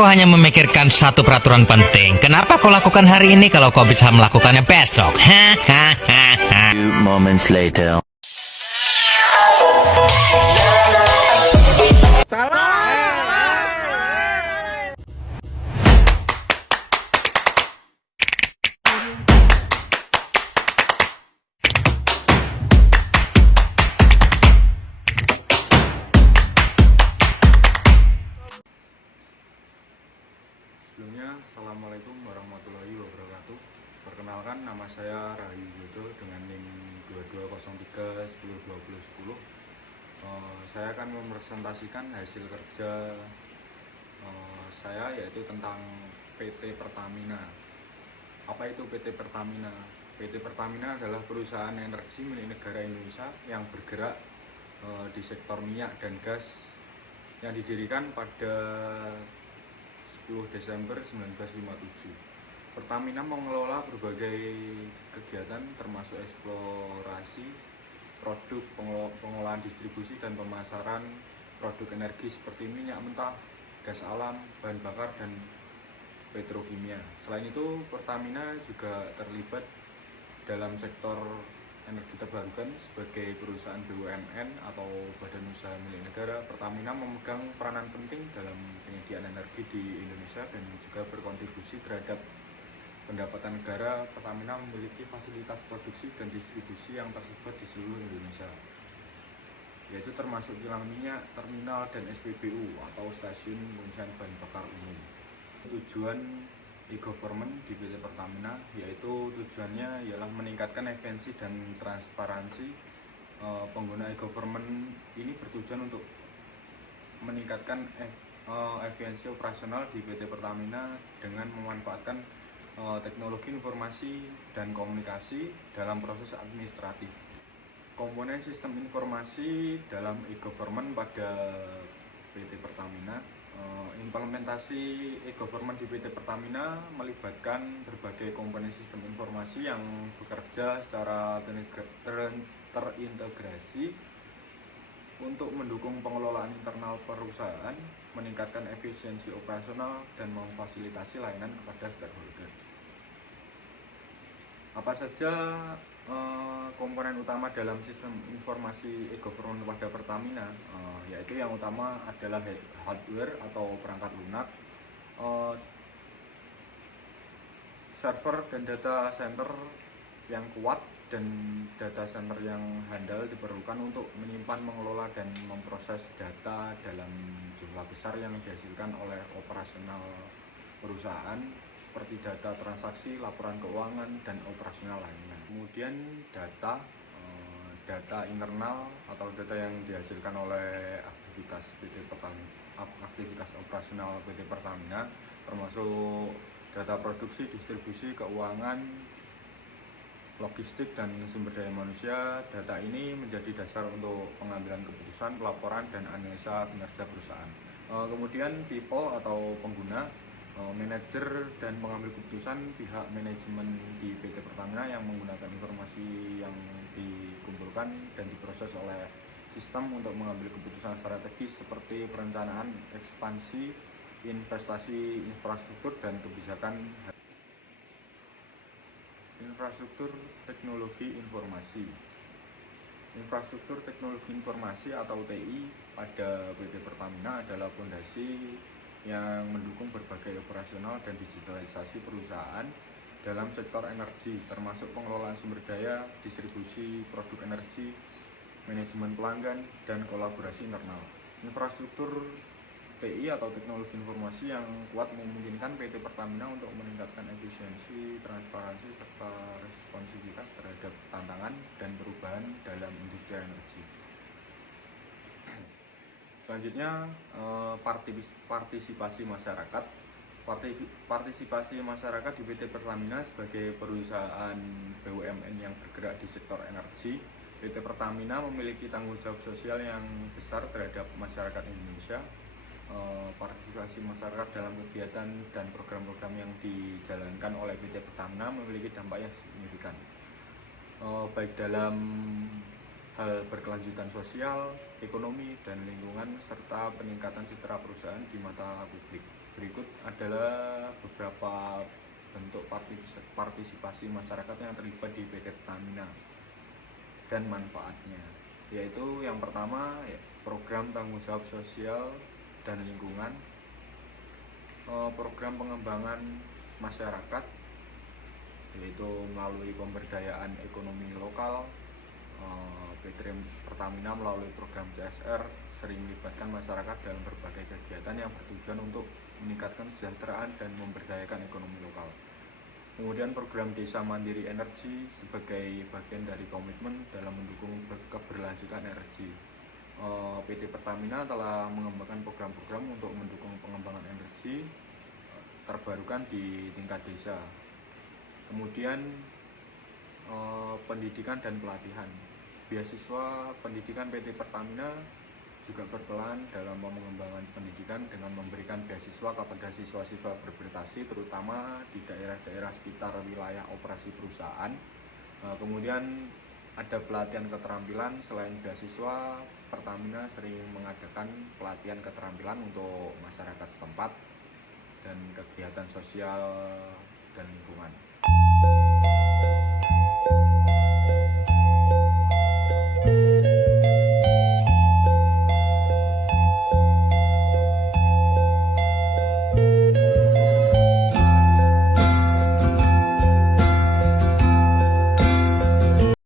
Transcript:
kau hanya memikirkan satu peraturan penting? Kenapa kau lakukan hari ini kalau kau bisa melakukannya besok? Few moments later. Sebelumnya, Assalamualaikum warahmatullahi wabarakatuh. Perkenalkan, nama saya Rahayu Jodo dengan NIM 2203102010. Saya akan mepresentasikan hasil kerja saya, yaitu tentang PT Pertamina. Apa itu PT Pertamina? PT Pertamina adalah perusahaan energi milik negara Indonesia yang bergerak di sektor minyak dan gas, yang didirikan pada 10 Desember 1957. Pertamina mengelola berbagai kegiatan termasuk eksplorasi, produk, pengolahan distribusi dan pemasaran produk energi seperti minyak mentah, gas alam, bahan bakar, dan petrokimia. Selain itu, Pertamina juga terlibat dalam sektor energi terbarukan sebagai perusahaan BUMN atau badan usaha milik negara. Pertamina memegang peranan penting dalam penyediaan energi di Indonesia dan juga berkontribusi terhadap pendapatan negara. Pertamina memiliki fasilitas produksi dan distribusi yang tersebar di seluruh Indonesia, yaitu termasuk kilang minyak, terminal, dan SPBU atau stasiun pengisian bahan bakar umum. Tujuan e-government di PT Pertamina, yaitu tujuannya ialah meningkatkan efisiensi dan transparansi. Pengguna e-government ini bertujuan untuk meningkatkan efisiensi operasional di PT Pertamina dengan memanfaatkan teknologi informasi dan komunikasi dalam proses administratif. Komponen sistem informasi dalam e-government pada PT Pertamina. Implementasi e-government di PT Pertamina melibatkan berbagai komponen sistem informasi yang bekerja secara terintegrasi untuk mendukung pengelolaan internal perusahaan, meningkatkan efisiensi operasional, dan memfasilitasi layanan kepada stakeholder. Apa saja komponen utama dalam sistem informasi e-government pada Pertamina? Yaitu yang utama adalah hardware atau perangkat lunak, server dan data center yang kuat, dan data center yang handal diperlukan untuk menyimpan, mengelola, dan memproses data dalam jumlah besar yang dihasilkan oleh operasional perusahaan, seperti data transaksi, laporan keuangan, dan operasional lainnya. Kemudian data internal atau data yang dihasilkan oleh aktivitas PT Pertamina, aktivitas operasional PT Pertamina, termasuk data produksi, distribusi, keuangan, logistik, dan sumber daya manusia. Data ini menjadi dasar untuk pengambilan keputusan, pelaporan, dan analisa kinerja perusahaan. Kemudian people atau pengguna, manajer dan pengambil keputusan, pihak manajemen di PT Pertamina yang menggunakan informasi yang dikumpulkan dan diproses oleh sistem untuk mengambil keputusan strategis seperti perencanaan, ekspansi, investasi, infrastruktur, dan kebijakan. Infrastruktur teknologi informasi. Infrastruktur teknologi informasi atau TI pada PT Pertamina adalah fondasi yang mendukung berbagai operasional dan digitalisasi perusahaan dalam sektor energi, termasuk pengelolaan sumber daya, distribusi produk energi, manajemen pelanggan, dan kolaborasi internal. Infrastruktur TI atau teknologi informasi yang kuat memungkinkan PT Pertamina untuk meningkatkan efisiensi, transparansi, serta responsivitas terhadap tantangan dan perubahan dalam industri energi. Selanjutnya, partisipasi masyarakat. Partisipasi masyarakat di PT Pertamina sebagai perusahaan BUMN yang bergerak di sektor energi. PT Pertamina memiliki tanggung jawab sosial yang besar terhadap masyarakat Indonesia. Partisipasi masyarakat dalam kegiatan dan program-program yang dijalankan oleh PT Pertamina memiliki dampak yang signifikan, baik dalam hal berkelanjutan sosial, ekonomi, dan lingkungan, serta peningkatan citra perusahaan di mata publik. Berikut adalah beberapa bentuk partisipasi masyarakat yang terlibat di PT Pertamina dan manfaatnya, yaitu yang pertama program tanggung jawab sosial dan lingkungan, program pengembangan masyarakat yaitu melalui pemberdayaan ekonomi lokal. PT Pertamina melalui program CSR sering melibatkan masyarakat dalam berbagai kegiatan yang bertujuan untuk meningkatkan kesejahteraan dan memberdayakan ekonomi lokal. Kemudian program Desa Mandiri Energi sebagai bagian dari komitmen dalam mendukung keberlanjutan energi. PT Pertamina telah mengembangkan program-program untuk mendukung pengembangan energi terbarukan di tingkat desa. Kemudian pendidikan dan pelatihan. Beasiswa pendidikan PT Pertamina juga berperan dalam mengembangkan pendidikan dengan memberikan beasiswa kepada siswa-siswa berprestasi terutama di daerah-daerah sekitar wilayah operasi perusahaan. Kemudian ada pelatihan keterampilan. Selain beasiswa, Pertamina sering mengadakan pelatihan keterampilan untuk masyarakat setempat dan kegiatan sosial